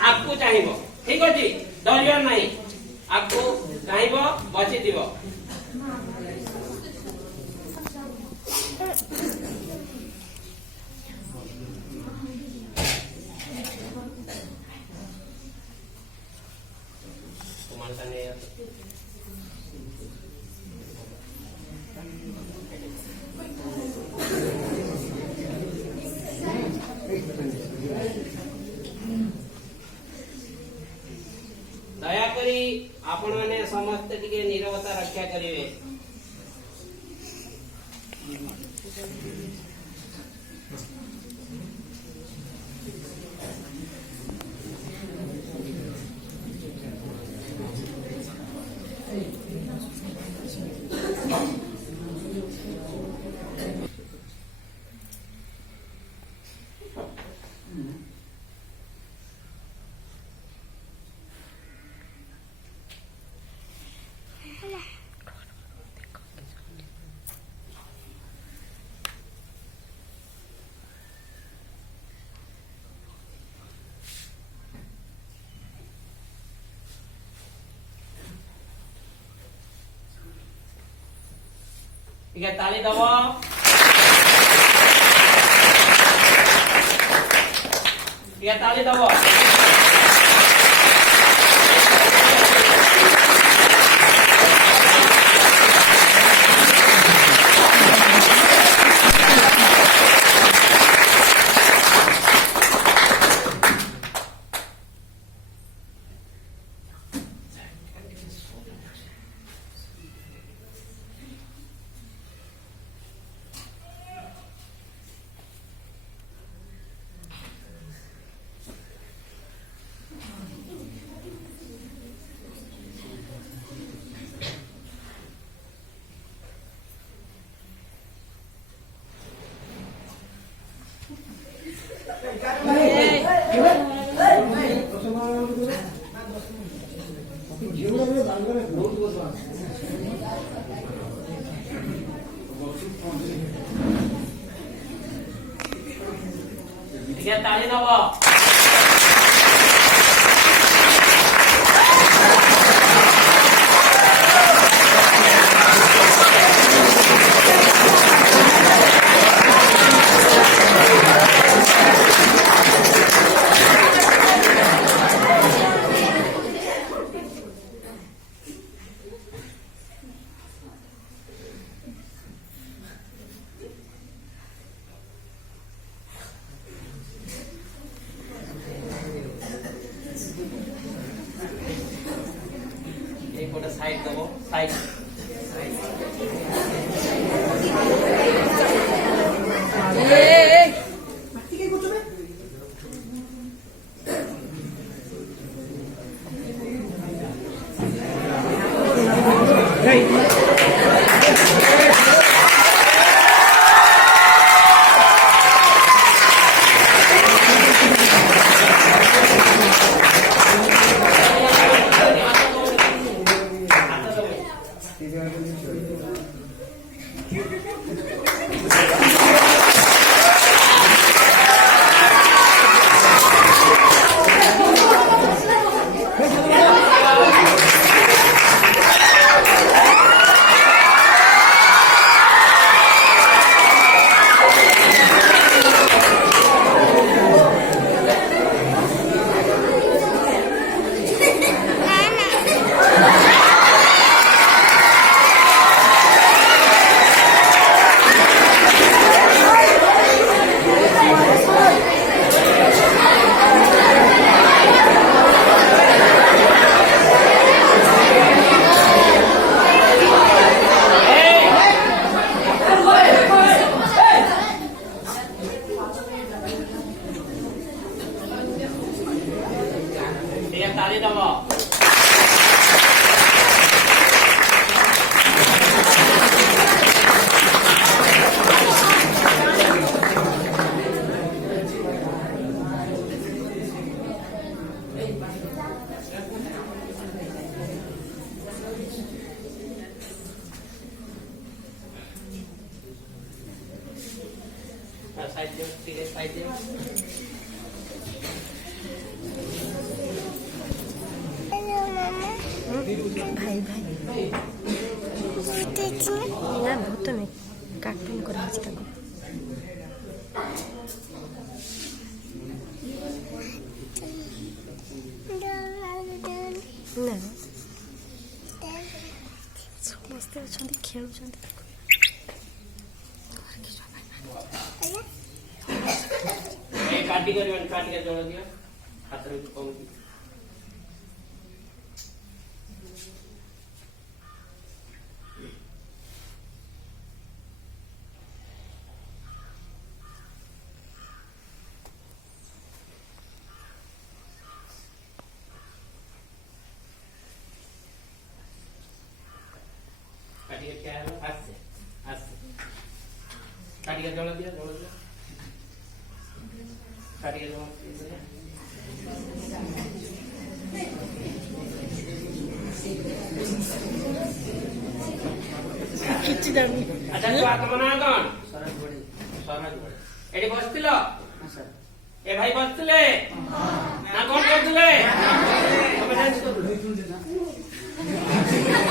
आपको चाहिए ठीक अच्छे डर ना आपको चाहिए बची थी दयाकोरी आपण माने समस्त टिके नीरवता रक्षा करिवे ठीक है ताली दबो ठीक है ताली दबो ठीक है ताली दबो साइड दबो साइड ताली दबो साइड दे साइड दे भाई भाई ना भूत नहीं कार्टून कराइछि ताको ना समस्ते अछंती खेलुछंती काटी कर जोड़ दिया हाथ रे कम काटी कर क्या है हाथ से काटी कर जोड़ दिया काटी कर जोड़ दिया किछि जानी अच्छा तू आत्मा ना कौन सरज बड़े एडी बसतिलो हां सर ए भाई बसतिले हां ना कौन करतिले